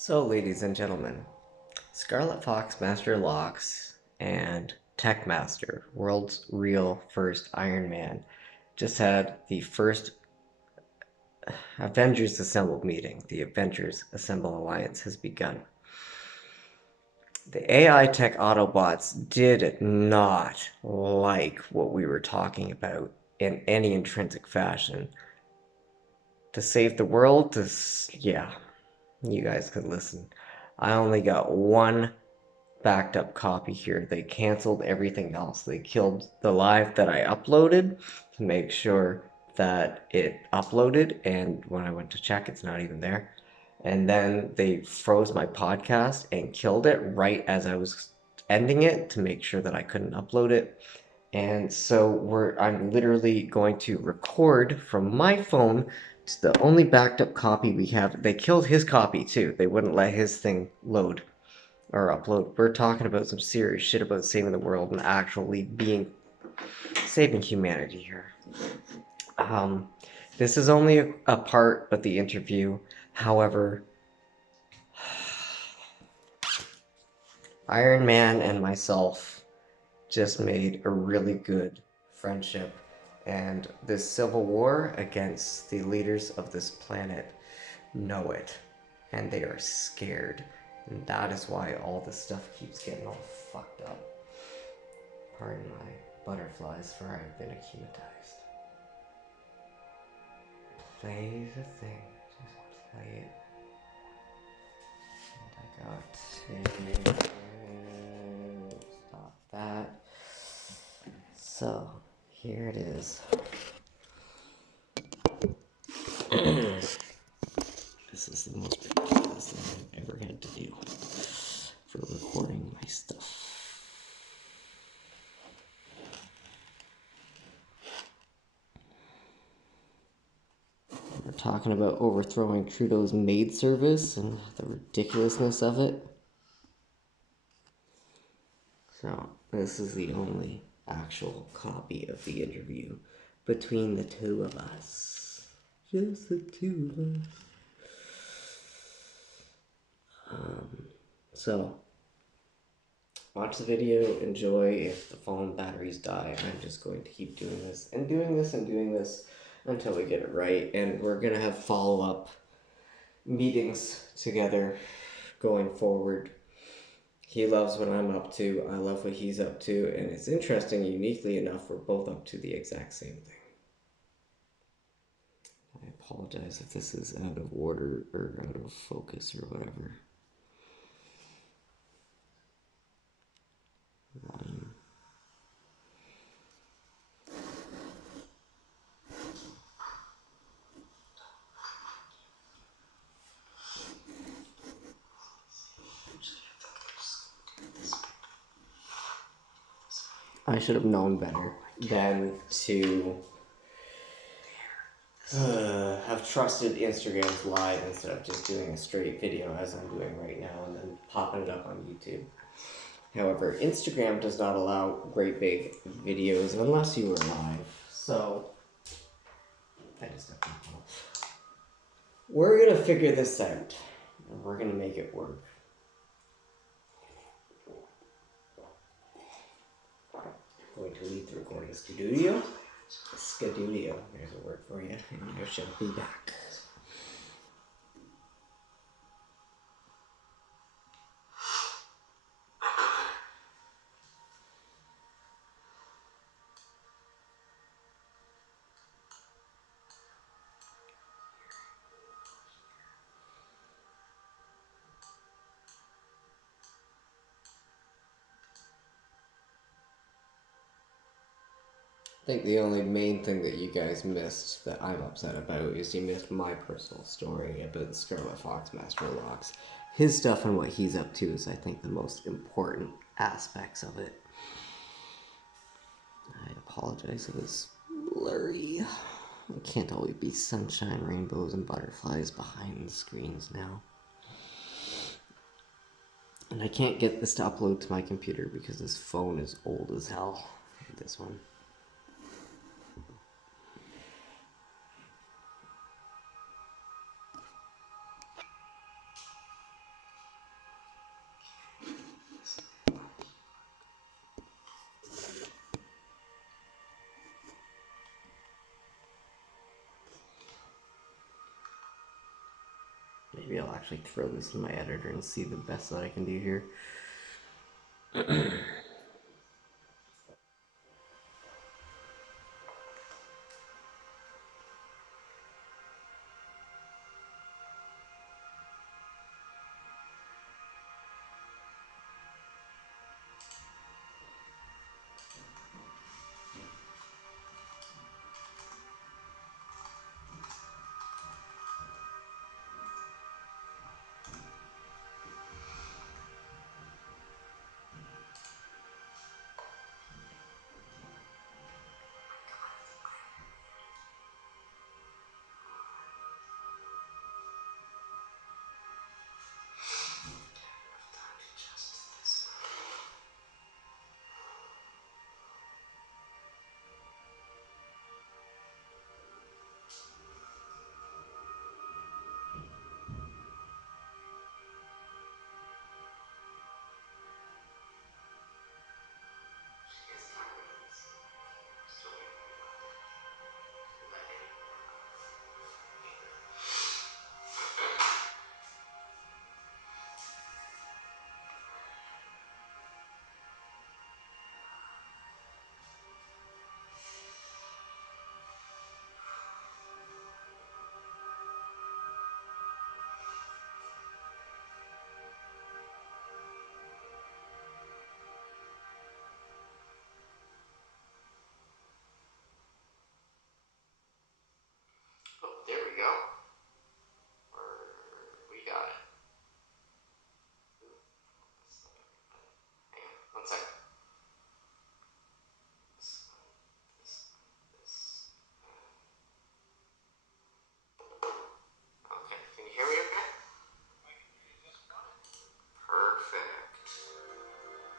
So, ladies and gentlemen, Scarlet Fox Master Locks and TechMaster, world's real first Iron Man, just had the first Avengers Assemble meeting. The Avengers Assemble Alliance has begun. The AI tech Autobots did not like what we were talking about in any intrinsic fashion. To save the world, yeah, you guys could listen. I only got one backed up copy here. They canceled everything else. They killed the live that I uploaded to make sure that it uploaded, and when I went to check, it's not even there. And then they froze my podcast and killed it right as I was ending it to make sure that I couldn't upload it. And so I'm literally going to record from my phone. It's the only backed up copy we have. They killed his copy too. They wouldn't let his thing load or upload. We're talking about some serious shit about saving the world and actually saving humanity here. This is only a part of the interview. However, Iron Man and myself just made a really good friendship, and this civil war against the leaders of this planet know it, and they are scared, and that is why all this stuff keeps getting all fucked up. Pardon my butterflies, for I've been akumatized. Play the thing, just play it. And I got to stop that. So, here it is. This is the most ridiculous thing I've ever had to do for recording my stuff. We're talking about overthrowing Trudeau's maid service and the ridiculousness of it. So, this is the only actual copy of the interview between the two of us. Just the two of us. So, watch the video, enjoy. If the phone batteries die, I'm just going to keep doing this and doing this and doing this until we get it right. And we're going to have follow-up meetings together going forward. He loves what I'm up to, I love what he's up to, and it's interesting, uniquely enough, we're both up to the exact same thing. I apologize if this is out of order or out of focus or whatever. I should have known better than to have trusted Instagram's live instead of just doing a straight video as I'm doing right now and then popping it up on YouTube. However, Instagram does not allow great big videos unless you are live. So, that is definitely cool. We're going to figure this out. And we're going to make it work. Going to leave the recording studio. Skadudio, there's a word for you, and I shall be back. I think the only main thing that you guys missed that I'm upset about is you missed my personal story about Scarlet Fox Master Locks. His stuff and what he's up to is, I think, the most important aspects of it. I apologize, it was blurry. It can't always be sunshine, rainbows, and butterflies behind the screens now. And I can't get this to upload to my computer because this phone is old as hell. This one. Maybe I'll actually throw this in my editor and see the best that I can do here. Oh, there we go. We got it. Hang on, 1 second. Okay, can you hear me okay? I can hear you just fine. Perfect.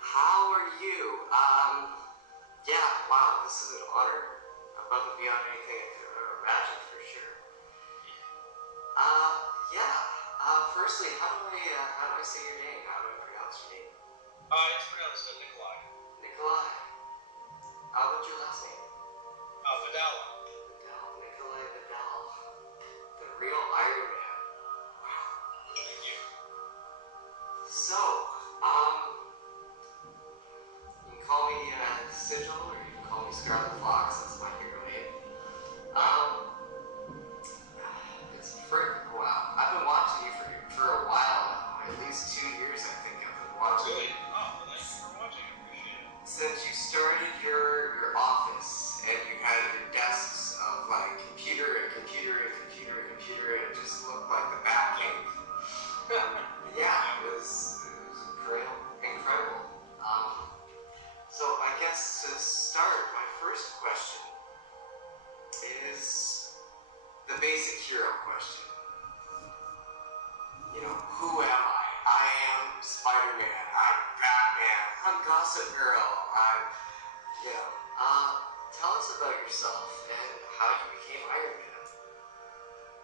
How are you? Yeah, wow, this is an honor. Above and beyond anything I could ever imagine, for sure. Yeah. Firstly, how do I say your name? How do I pronounce your name? It's pronounced Nikolai. Nikolai. What's your last name? Vidal. Vidal. Nikolai Vidal. The real Iron Man. Wow. Thank you. So, you can call me Sigil, or you can call me Scarlet Fox. That's my hero name. It's wow. I've been watching you for a while now. At least 2 years, I think I've been watching. Really? Oh, well, thanks for watching. I appreciate it. Since you started your office and you had your desks of like computer and computer and computer and computer, and it just looked like the Batcave. Yeah, it was incredible. So I guess to start, my first question is the basic hero question. You know, who am I? I am Spider-Man. I'm Batman. I'm Gossip Girl. Tell us about yourself and how you became Iron Man.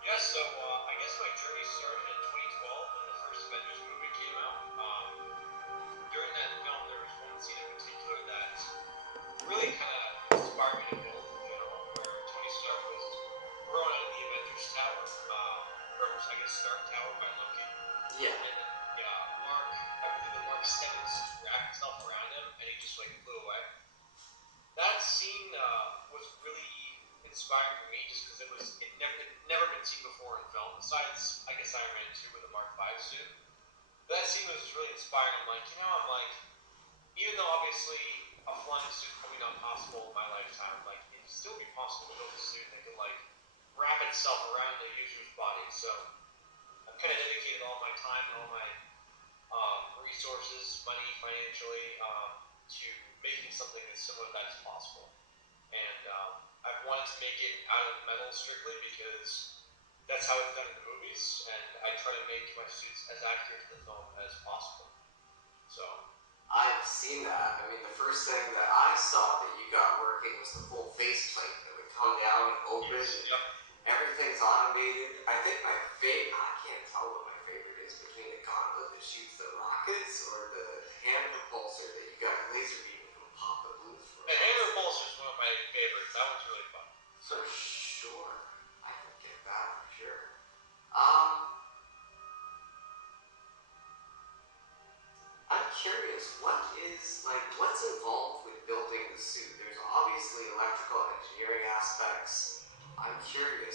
Yeah, so I guess my journey started in 2012 when the first Avengers movie came out. During that film, there was one scene in particular that really kind of inspired me to build in general, where Tony Stark was thrown out of the Avengers Tower, or I guess Stark Tower by Loki. Yeah. And then, I believe that Mark Stevens wrapped himself around him, and he just like flew away. That scene was really inspiring for me, just because it never been seen before in film. Besides, I guess Iron Man 2 with the Mark V suit. That scene was really inspiring. I'm like, even though obviously a flying suit probably not possible in my lifetime, like it'd still be possible to build a suit that could like wrap itself around the user's body. So I've kind of dedicated all my time and all my resources, money, financially, to making something as similar to that's possible. And I've wanted to make it out of metal strictly because that's how it's done in the movies, and I try to make my suits as accurate to the film as possible. So I've seen that. I mean, the first thing that I saw that you got working was the full faceplate that would come down and open. Yes, yep. Everything's automated. I think I can't tell what my favorite is between the gauntlet that shoots the rockets or the hand repulsor that you got a laser beam and can pop the blues from. The hand repulsor is one of my favorites. That one's really fun. For sure. I can get that for sure.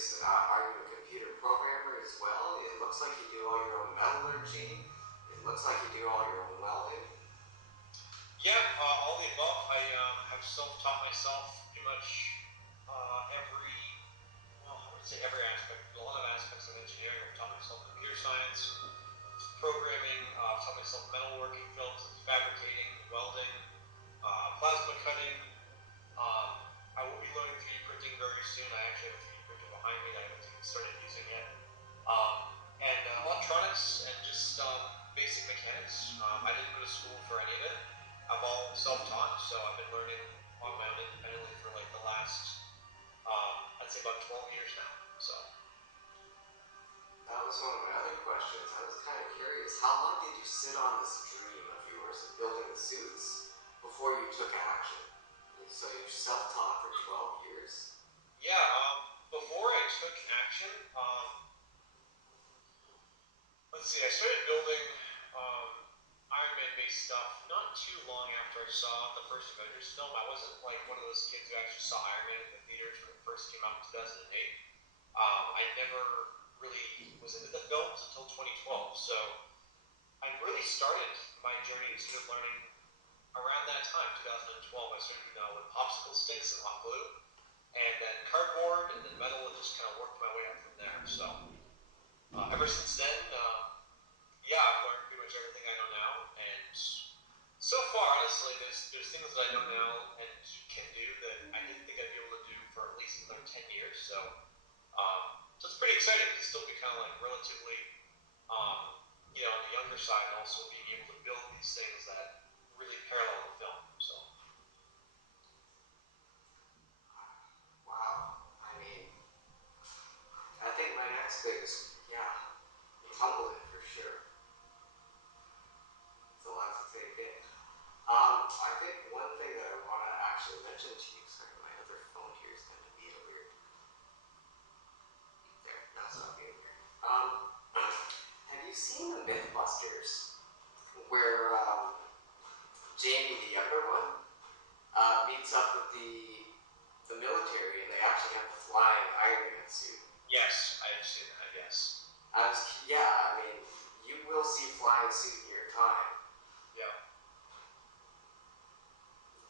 curious, are you a computer programmer as well? It looks like you do all your own metallurgy. It looks like you do all your own welding. Yeah, all the above. I have self-taught myself pretty much I wouldn't say every aspect, but a lot of aspects of engineering. I've taught myself computer science, programming, taught myself metalworking, films, fabricating, welding, plasma cutting. I will be learning 3D printing very soon. I actually have a 3D printer behind me that I haven't even started using yet. And electronics and just basic mechanics. I didn't go to school for any of it. I'm all self-taught, so I've been learning on my own independently for like the last, I'd say about 12 years now. So. That was one of my other questions. I was kind of curious. How long did you sit on this dream of yours of building the suits before you took action? So you're self-taught for 12 years? Yeah, before I took action, let's see, I started building Iron Man based stuff not too long after I saw the first Avengers film. I wasn't like one of those kids who actually saw Iron Man in the theaters when it first came out in 2008. I never really was into the films until 2012, so I really started my journey into learning around that time, 2012. I started with popsicle sticks and hot glue, and then cardboard, and then metal, and just kind of worked my way up from there. So ever since then, yeah, I've learned pretty much everything I know now, and so far, honestly, there's things that I know now and can do that I didn't think I'd be able to do for at least another 10 years. So it's pretty exciting to still be kind of like relatively, on the younger side, and also being able to build these things that really parallel the film. So. Wow. I mean, I think my next biggest, humbling for sure. It's a lot to take in. I think one thing that I want to actually mention to you, sorry, my other phone here is kind of being weird. There, now it's not being weird. Have you seen the Mythbusters, where Jamie, the younger one, meets up with the military, and they actually have the flying Iron Man suit? Yes, I've seen that, yes. I mean, you will see flying suit in your time. Yeah.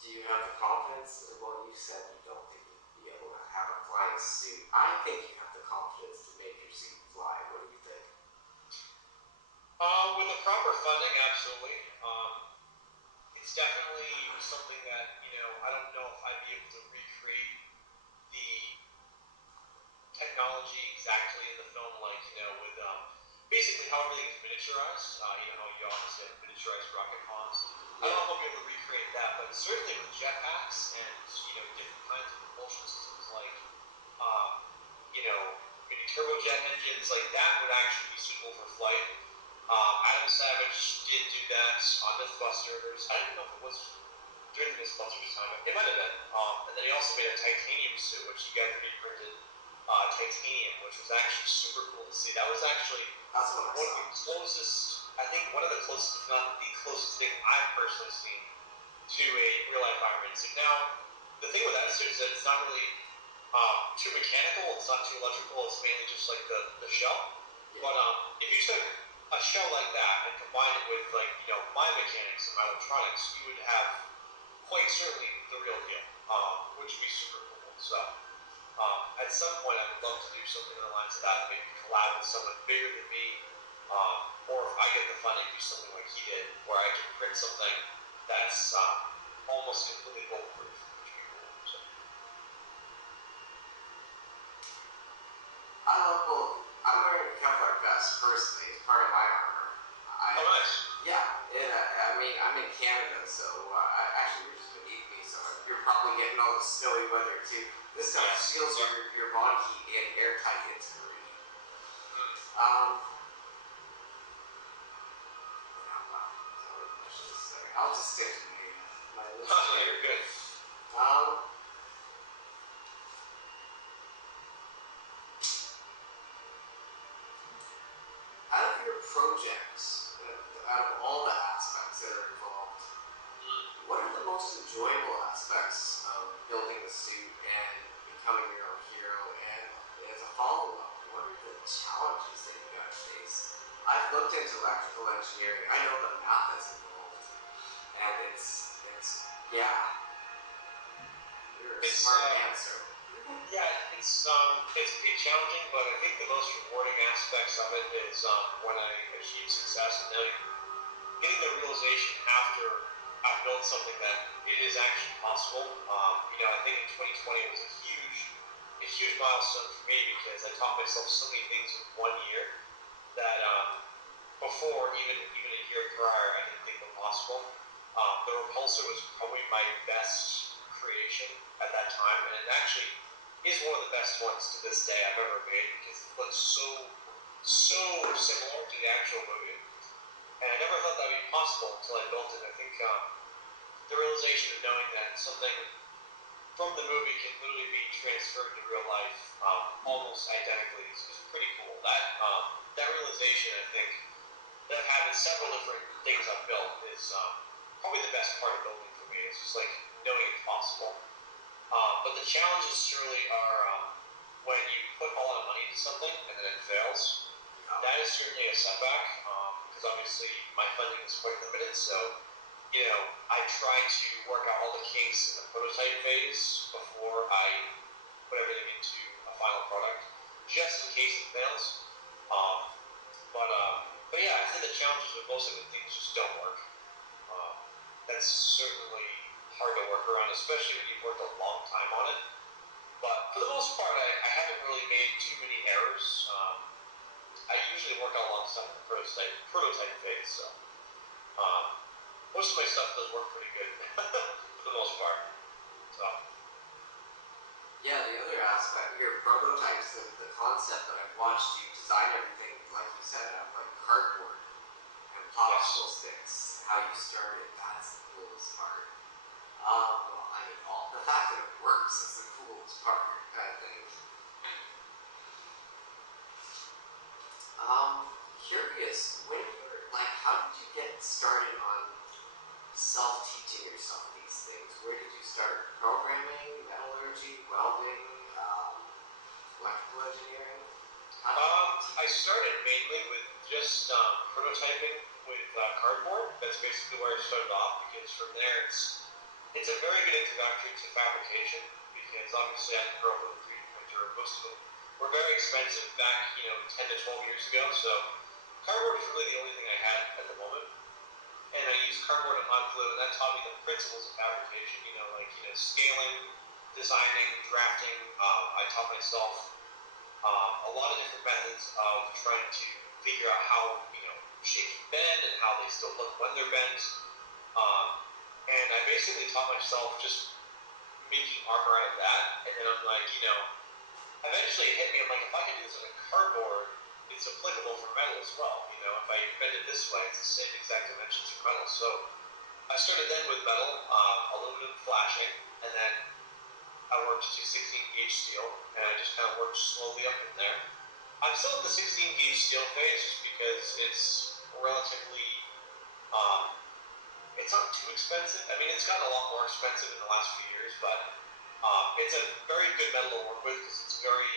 Do you have the confidence? Well, you said you don't think you'd be able to have a flying suit. I think you have the confidence to make your suit fly. What do you think? With the proper funding, absolutely. It's definitely something that, I don't know if I'd be able to recreate the technology exactly in the film, like, with basically how everything is miniaturized. How you obviously have miniaturized rocket comms. I don't know if I'll be able to recreate that, but certainly with jetpacks and, different kinds of propulsion systems like, maybe turbojet engines, like that would actually be suitable for flight. Adam Savage did do that on Mythbusters. I don't even know if it was during Mythbusters time. It might have been. And then he also made a titanium suit, which he got 3D printed titanium, which was actually super cool to see. That was actually one of the closest, I think one of the closest, if not the closest thing I've personally seen to a real-life Iron Man suit. Now, the thing with that suit is that it's not really too mechanical, it's not too electrical, it's mainly just like the shell. Yeah. But if you took a shell like that and combined it with my mechanics and my electronics, you would have quite certainly the real deal, which would be super cool. So at some point I would love to do something along the lines of that, maybe collab with someone bigger than me, or if I get the funding, do something like he did, where I can print something that's almost completely bulletproof, which would be cool. So. I'm wearing a Kevlar vest personally. It's part of my armor. Oh, nice. Yeah, I'm in Canada, so actually you're just beneath me, so you're probably getting all the snowy weather too. This stuff seals your body heat and airtight. It's great. I'll just stick to my list. You're good. Out of your projects, out of all the aspects that are involved, what are the most enjoyable aspects of building the suit and becoming your own hero and as a follow-up, what are the challenges that you gotta face? I've looked into electrical engineering. I know the math that's involved, and yeah, you're a It's smart man, sir. yeah, it's pretty challenging, but I think the most rewarding aspects of it is when I achieve success and then getting the realization after I've built something that it is actually possible. I think in 2020 was a huge milestone for me because I taught myself so many things in 1 year that before even a year prior I didn't think were possible. The repulsor was probably my best creation at that time, and it actually is one of the best ones to this day I've ever made because it looks so similar to the actual movie. And I never thought that would be possible until I built it. I think the realization of knowing that something from the movie can literally be transferred to real life almost identically is pretty cool. That realization, I think, that I've had with several different things I've built is probably the best part of building for me. It's just like knowing it's possible. But the challenges surely are when you put a lot of money into something and then it fails. That is certainly a setback because obviously my funding is quite limited. So, I try to work out all the kinks in the prototype phase before I put everything into a final product, just in case it fails. Um, but yeah, I think the challenges with most of the things just don't work. Um, that's certainly hard to work around, especially when you've worked a long time on it. But for the most part, I haven't really made too many errors. I usually work on a lot of stuff in the prototype phase, so most of my stuff does work pretty good for the most part. So Yeah, the other aspect, your prototypes, the concept that I've watched you design everything, like you said, out of like cardboard and popsicle yes, sticks, how you started, that's the coolest part. Well, I mean, the fact that it works is the coolest part, I think. Curious, when you were, like, how did you get started on self-teaching yourself these things? Where did you start? Programming, metallurgy, welding, electrical engineering? How did you I teach? started mainly with just prototyping with cardboard. That's basically where I started off because from there it's a very good introductory to fabrication because obviously I grew up with a 3D printer. Most of them were very expensive back 10 to 12 years ago. So cardboard was really the only thing I had at the moment. And I used cardboard and hot glue, and that taught me the principles of fabrication. Scaling, designing, drafting. I taught myself a lot of different methods of trying to figure out how shapes bend and how they still look when they're bent. Um, and I basically taught myself just making armor out of that. And then I'm like, eventually it hit me. I'm like, if I can do this on a cardboard, it's applicable for metal as well. If I bend it this way, it's the same exact dimensions for metal. So I started then with metal, aluminum flashing, and then I worked to 16 gauge steel, and I just kind of worked slowly up from there. I'm still at the 16 gauge steel phase just because it's relatively, um, it's not too expensive. I mean, it's gotten a lot more expensive in the last few years, but it's a very good metal to work with because it's very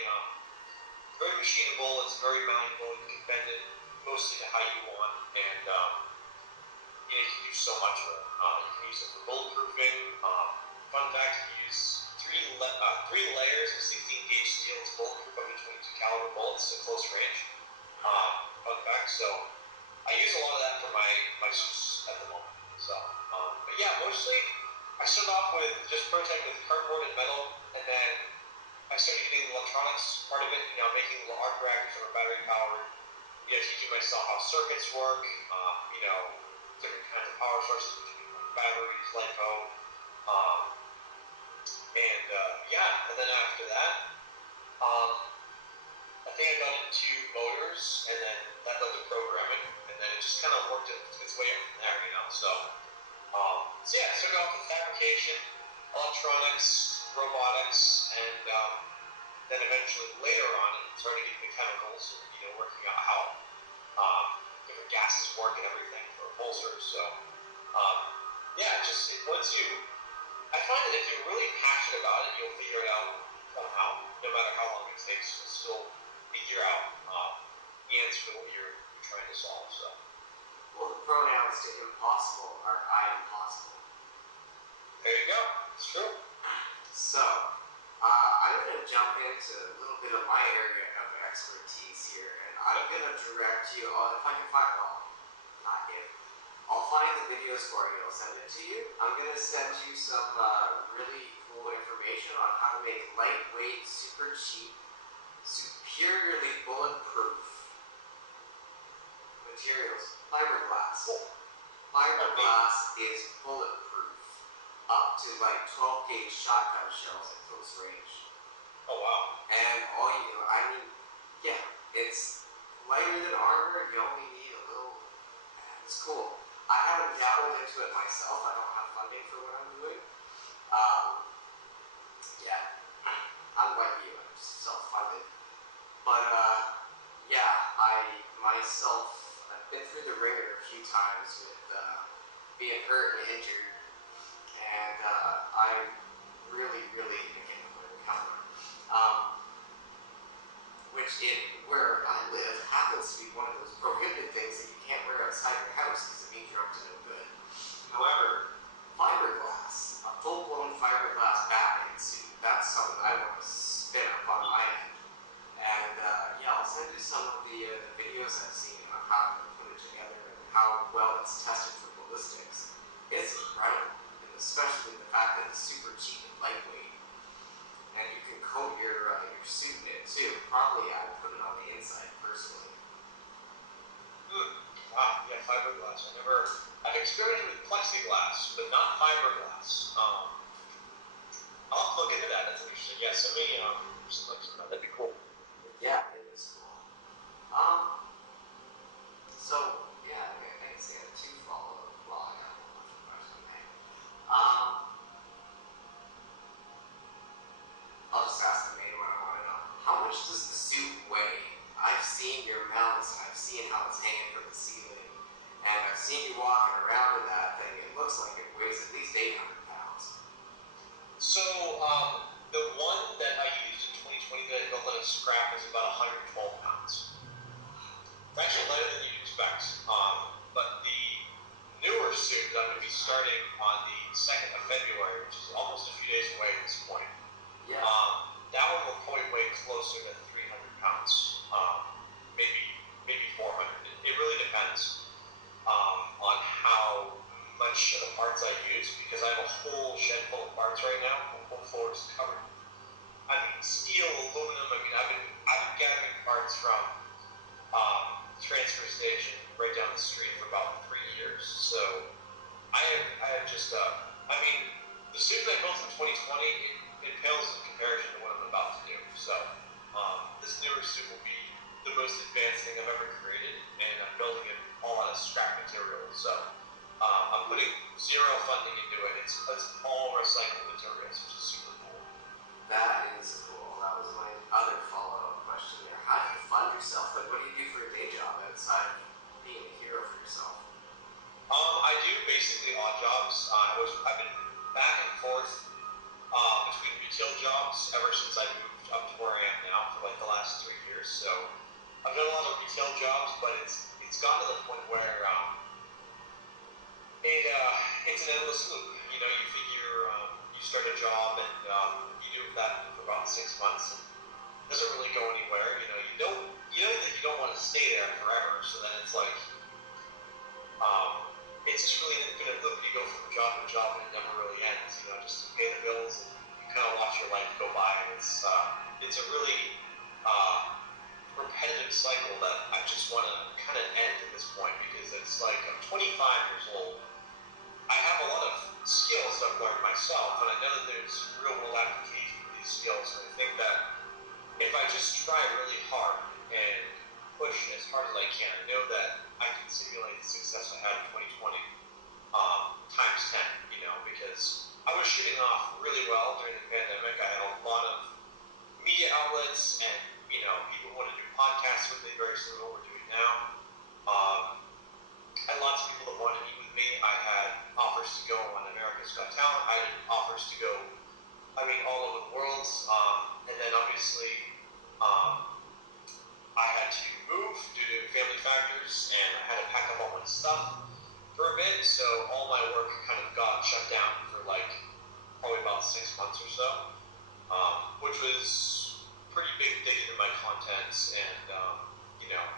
machinable. It's very malleable. You can bend it mostly to how you want, and you can use so much of it. You can use it for bulletproofing. Fun fact: you use three layers of 16 gauge steel to bulletproof up to 22 caliber bullets at close range. Fun fact. So I use a lot of that for my suits at the moment. So, but yeah, mostly I started off with just prototyping with cardboard and metal, and then I started getting the electronics part of it. Making little arc reactors that are battery powered. Teaching myself how circuits work. Different kinds of power sources between batteries, LiPo, um, and yeah. And then after that, um, I think I got into motors, and then that led to programming, and then it just kind of worked its way up from there. So yeah, I started off with fabrication, electronics, robotics, and then eventually later on, started getting the chemicals, and working out how different gases work and everything for repulsors. So um, yeah, once you, I find that if you're really passionate about it, you'll figure it out somehow, no matter how long it takes to still figure out the answer to what you're trying to solve. So. Well, the pronouns to impossible are I impossible. There you go. It's true. So, I'm going to jump into a little bit of my area of expertise here, and I'm going to direct you, if I can find, well, not if, I'll find the videos for you, I'll send it to you. I'm going to send you some really cool information on how to make lightweight, super cheap, superiorly bulletproof materials. Fiberglass. Fiberglass is bulletproof up to like 12 gauge shotgun shells at close range. Oh wow. And all you, I mean, yeah, it's lighter than armor, you only need a little, it's cool. I haven't dabbled into it myself, I don't have funding for what I'm doing. Yeah, I'm like you, I'm just self-funded. But yeah, I myself, I've been through the ringer a few times with being hurt and injured, and I really, again, recover. Which where I live happens to be one of those prohibited things that you can't wear outside your house because it means you're up to no good. However, fiberglass, a full-blown fiberglass batting suit, that's something I want to spin up on my end. And yeah, I'll send you some of the videos I've seen on how to put it together and how well it's tested for ballistics. It's incredible, and especially the fact that it's super cheap and lightweight. And you can coat your suit in it too. Probably I would put it on the inside personally. Wow, yeah, fiberglass. I've experimented with plexiglass, but not fiberglass. I'll have to look into that. That's interesting. Yeah, send me some links on that. That'd be cool. Yeah, it is cool. So yeah, I guess I got 2 follow-up. Well, I got one question there. I'll just ask the main one I want to know. How much does the suit weigh? I've seen your mounts, I've seen how it's hanging from the ceiling, and I've seen you walking around in that thing. It looks like it weighs at least 800 pounds. So, the one that I used in 2020 that I built on a scrap is about 112 pounds. It's actually lighter than you'd expect. But the newer suit that I'm going to be starting on the 2nd of February, which is almost a few days away at this point, Yeah. that one will probably weigh closer to 300 pounds, maybe 400. It really depends on how much of the parts I use, because I have a whole shed full of parts right now. The whole floor is covered. I mean, steel, aluminum. I mean, I've been gathering parts from transfer station right down the street for about 3 years. So I have just I mean, the suit that I built in 2020 it pales in comparison to what I'm about to do. So this newer suit will be the most advanced thing I've ever created, and I'm building it all out of scrap material. So I'm putting zero funding into it. It's all recycled materials, which is super cool. That is cool. That was my other follow-up question there. How do you fund yourself? Like, what do you do for a day job outside of being a hero for yourself? I do basically odd jobs. I've been back and forth between retail jobs ever since I moved up to where I am now for like the last 3 years. So I've done a lot of retail jobs, but it's gotten to the point where it's an endless loop. You know, you figure you start a job and you do that for about 6 months. And it doesn't really go anywhere. You know, you know that you don't want to stay there forever. So then it's like it's just really going to loop. You go from job to job and it never really ends. You know, just to pay the bills and you kind of watch your life go by. And it's a really repetitive cycle that I just want to kind of end at this point, because it's like I'm 25 years old. I have a lot of skills that I've learned myself, and I know that there's real world application for these skills, and I think that if I just try really hard and push as hard as I can, I know that I can simulate the success I had in 2020 times 10, you know, because I was shooting off really well during the pandemic. I had a lot of media outlets, and, you know, people wanted to do podcasts with me, very similar to what we're doing now. I had lots of people that wanted to meet with me. I had offers to go on America's Got Talent. I had offers to go, all over the world. And obviously, um, I had to move due to family factors, and I had to pack up all my stuff for a bit. So all my work kind of got shut down for like probably about 6 months or so, which was pretty big dig into my content, and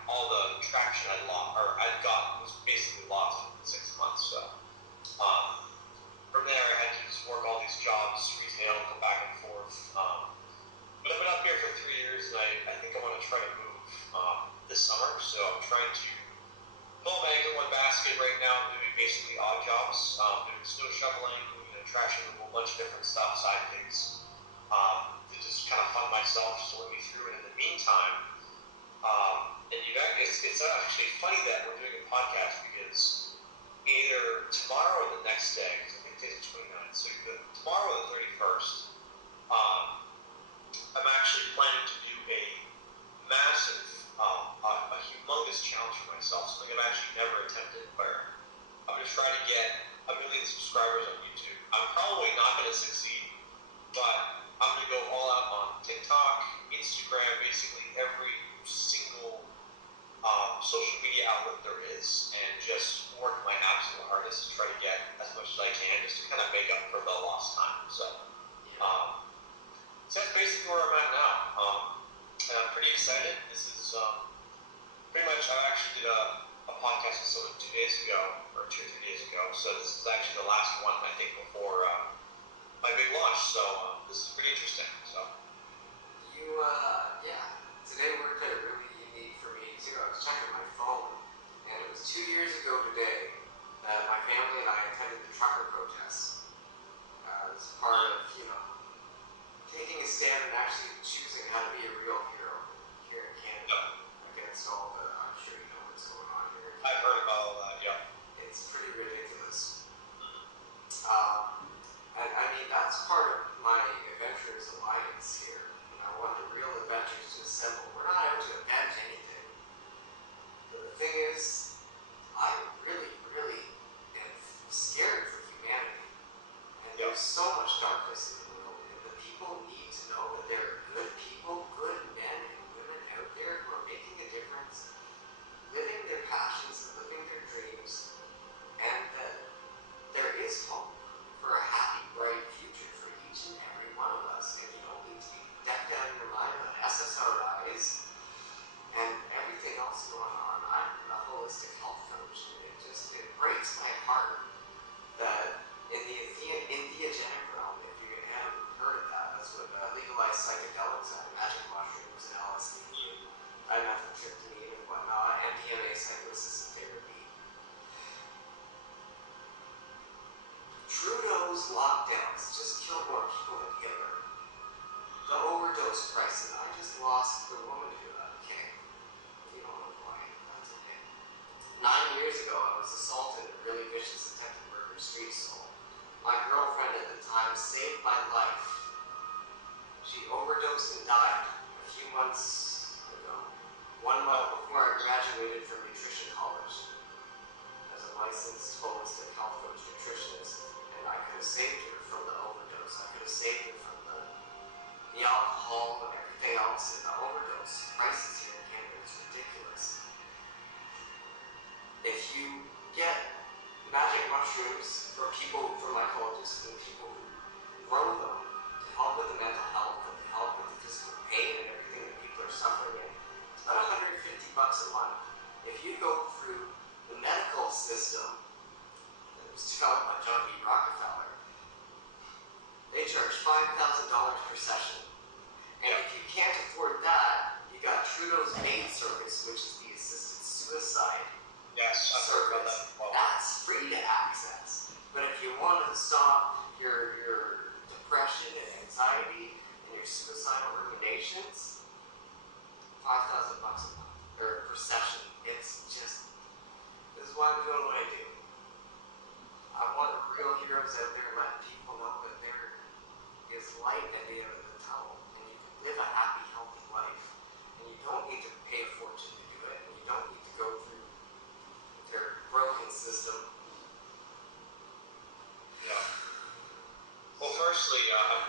all the traction I'd got was basically lost in 6 months. So from there, I had to just work all these jobs, retail, go back and forth. But I've been up here for 3 years, and I think I want to try to move this summer. So I'm trying to put all my eggs in one basket right now. I'm doing basically odd jobs, doing snow shoveling, trash removal, a bunch of different stuff, side gigs, to just kind of fund myself, just to let me through it in the meantime. And it's actually funny that we're doing a podcast because either tomorrow or the next day, because I think today's the 29th, so tomorrow or the 31st, I'm actually planning to do a massive, a humongous challenge for myself, something I've actually never attempted, where I'm going to try to get 1 million subscribers on YouTube. I'm probably not going to succeed, but I'm going to go all out on TikTok, Instagram, basically every single social media outlet there is, and just work my absolute hardest to try to get as much as I can, just to kind of make up for the lost time. So that's basically where I'm at now. And I'm pretty excited. This is pretty much, I actually did a podcast with someone 2 days ago, or 2 or 3 days ago, so this is actually the last one, I think, before my big launch, so this is pretty interesting. So today worked out really unique for me too. I was checking my phone, and it was 2 years ago today that my family and I attended the trucker protests. As part of, taking a stand and actually choosing how to be a real hero here in Canada against all the, I'm sure you know what's going on here. I've heard about all that, yeah. It's pretty ridiculous. And I mean, that's part of my Adventurers Alliance here. I want the real adventures to assemble. We're not out to invent anything. But the thing is, I really, really am scared for humanity. And there's so much darkness in the world. And the people need to know that there are good people, good men and women out there who are making a difference, living their passions and living their dreams, and that there is hope for a happy, bright future for each and every one of us. And you don't need to be decked out in your mind with SSRIs and everything else going on. I'm a holistic health coach, and it breaks my heart that in the entheogenic realm, if you haven't heard of that, that's what legalized psychedelics are, magic mushrooms and LSD and dimethyltryptamine and whatnot, MDMA, psychoassisted therapy. Trudeau's lockdowns just killed more people than Hitler. The overdose crisis, I just lost the woman to that. Okay. You don't know why. That's okay. 9 years ago, I was assaulted in a really vicious attempted murder street assault. My girlfriend at the time saved my life. She overdosed and died a few months ago. 1 month before I graduated from nutrition college as a licensed holistic health coach nutritionist. And I could have saved her from the overdose. I could have saved her from the alcohol and everything else. And the overdose crisis here in Canada is ridiculous. If you get magic mushrooms from mycologists and people who grow them to help with the mental health and to help with the physical pain and everything that people are suffering in, it's about $150 a month. If you go through the medical system that was developed by John D. Rockefeller, they charge $5,000 per session. And if you can't afford that, you got Trudeau's maid service, which is the assisted suicide yes, I've heard about that. service. That's free to access. But if you want to stop your depression and anxiety and your suicidal ruminations, $5,000 a month or per session. It's just, this is why I'm doing what I do. I want real heroes out there letting people know that there is light at the end of the tunnel, and you can live a happy, healthy life, and you don't need to pay a fortune to do it, and you don't need to go through their broken system. Yeah. Well, firstly, I am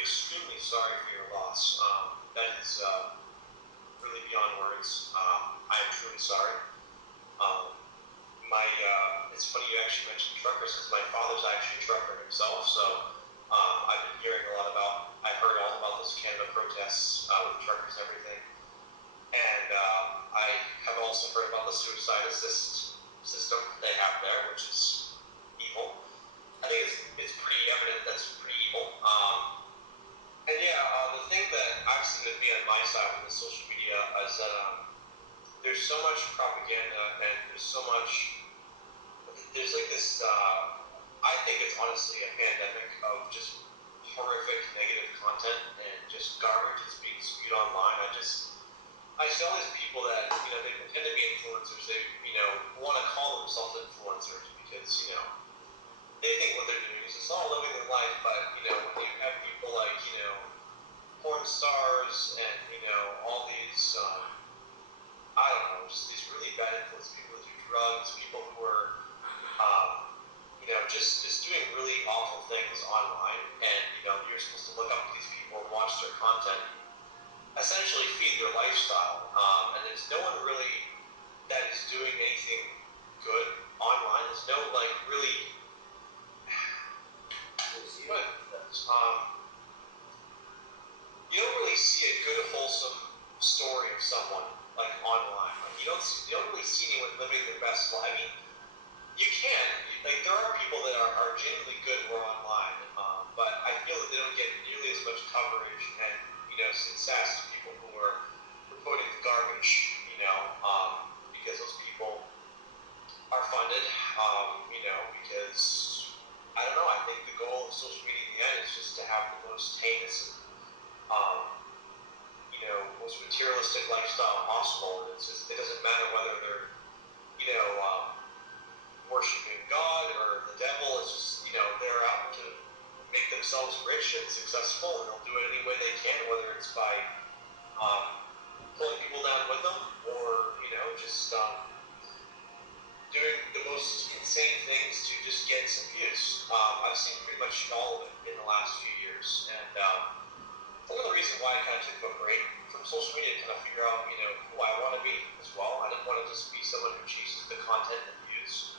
extremely sorry for your loss. That is really beyond words. I am truly sorry. Um, it's funny you actually mentioned truckers because my father's actually a trucker himself, so I've been hearing a lot about, I heard all about those Canada protests with truckers and everything, and I have also heard about the suicide assist system they have there, which is evil. I think it's pretty evident that's pretty evil. And yeah, the thing that I've seen with me on my side with the social media is that there's so much propaganda and there's like this, I think it's honestly a pandemic of just horrific negative content and just garbage that's being spewed online. I see all these people that, they pretend to be influencers. They, want to call themselves influencers because, they think what they're doing is just all living their life. But, when you have people like, porn stars and, all these, I don't know, just these really bad influences, people who do drugs, people who are, just doing really awful things online, and you're supposed to look up to these people and watch their content, essentially feed their lifestyle, and there's no one really that is doing anything good online. There's no really good. You don't really see a good wholesome story of someone like online. Like you don't really see anyone living their best life. I mean, you can. Like, there are people that are genuinely good who are online, but I feel that they don't get nearly as much coverage and, success to people who are reporting the garbage, because those people are funded, because, I don't know, I think the goal of social media in the end is just to have the most heinous, um, most materialistic lifestyle possible. It's just, it doesn't matter whether they're, worshiping God or the devil. It's just, they're out to make themselves rich and successful, and they'll do it any way they can, whether it's by pulling people down with them or, just doing the most insane things to just get some views. I've seen pretty much all of it in the last few years, and one of the reasons why I kind of took a break from social media to kind of figure out, who I want to be as well. I didn't want to just be someone who chases the content and views,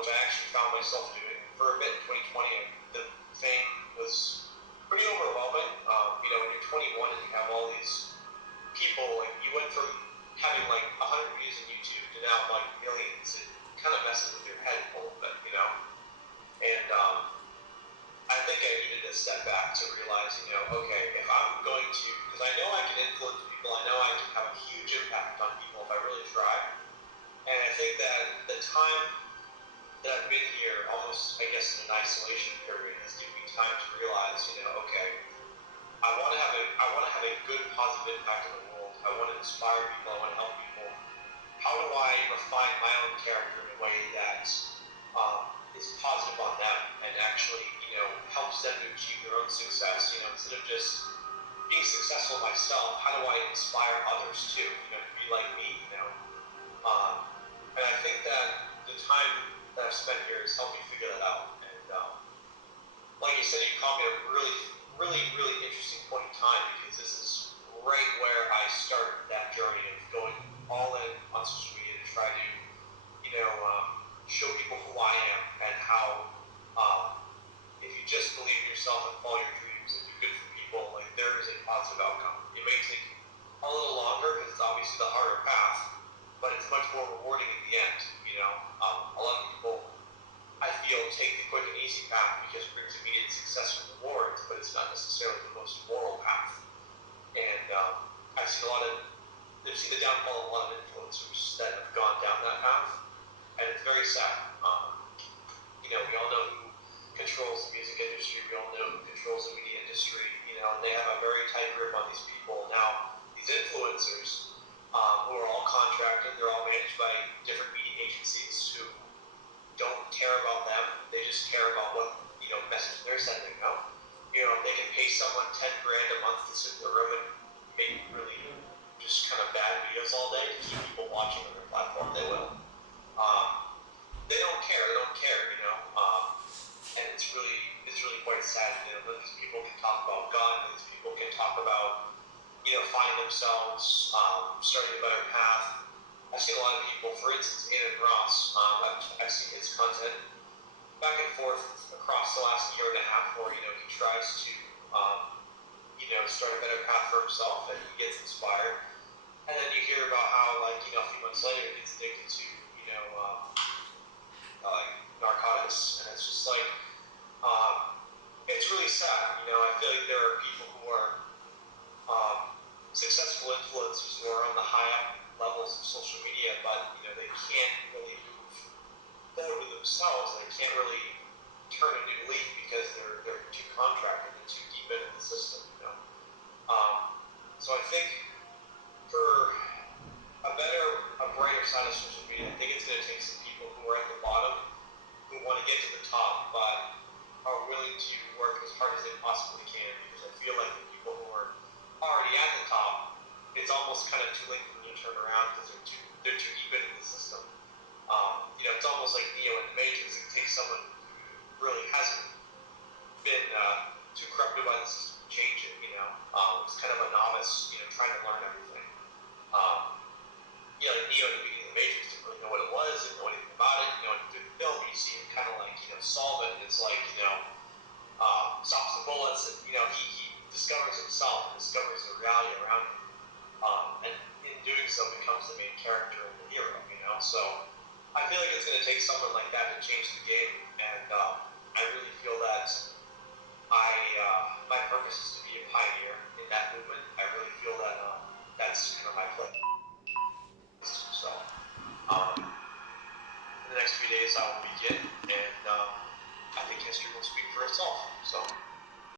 which I actually found myself doing for a bit in 2020. The fame was pretty overwhelming. When you're 21 and you have all these people, like you went from having like 100 views on YouTube to now like millions. It kind of messes with your head a little bit, And I think I needed to step back to realize, okay, if I'm going to, because I know I can influence people, I know I can have a huge impact on people if I really try. And I think that the time that I've been here, almost, I guess, in an isolation period, has given me time to realize, okay, I want to have a good, positive impact on the world. I want to inspire people. I want to help people. How do I refine my own character in a way that is positive on them and actually, helps them to achieve their own success? Instead of just being successful myself, how do I inspire others too? To be like me. And I think that the time that I've spent here has helped me figure that out. And like you said, you caught me at a really, really, really interesting point in time, because this is right where I started that journey of going all in on social media to try to, show people who I am and how, if you just believe in yourself and follow your dreams and do good for people, like there is a positive outcome. It may take a little longer because it's obviously the harder path, but it's much more rewarding in the end. A lot of people, I feel, take the quick and easy path because it brings immediate success and rewards, but it's not necessarily the most moral path. And I've seen the downfall of a lot of influencers that have gone down that path, and it's very sad. We all know who controls the music industry, we all know who controls the media industry, and they have a very tight grip on these people. Now, these influencers, who are all contracted, they're all managed by different media agencies who don't care about them. They just care about what, message they're sending out. If they can pay someone 10 grand a month to sit in the room and make really just kind of bad videos all day to keep people watching on their platform, they will. They don't care. They don't care, and it's really quite sad. That these people can talk about finding themselves, starting a better path. I've seen a lot of people, for instance, Aiden Ross. I've seen his content back and forth across the last year and a half, where he tries to start a better path for himself, and he gets inspired. And then you hear about how, like, a few months later, he gets addicted to, narcotics, and it's just like, it's really sad. I feel like there are people who are successful influencers who are on the high up levels of social media, but they can't really move forward with themselves. They can't really turn a new leaf because they're too contracted and too deep into the system. So I think for a brighter side of social media, I think it's going to take some people who are at the bottom, who want to get to the top, but are willing to work as hard as they possibly can. Because I feel like the people who are already at the top, it's almost kind of too late for them to turn around because they're too deep into the system. It's almost like Neo in the Matrix. It takes someone who really hasn't been too corrupted by the system to change it. It's kind of a novice, trying to learn everything. Like Neo at the beginning of the Matrix didn't really know what it was, didn't know anything about it. And through the film, you see him kind of like solve it. And it's like stops the bullets, and he discovers himself and discovers the reality around him. And in doing so, becomes the main character and the hero. So I feel like it's going to take someone like that to change the game, and I really feel that my purpose is to be a pioneer in that movement. I really feel that that's kind of my place. So in the next few days, I will begin, and I think history will speak for itself. So.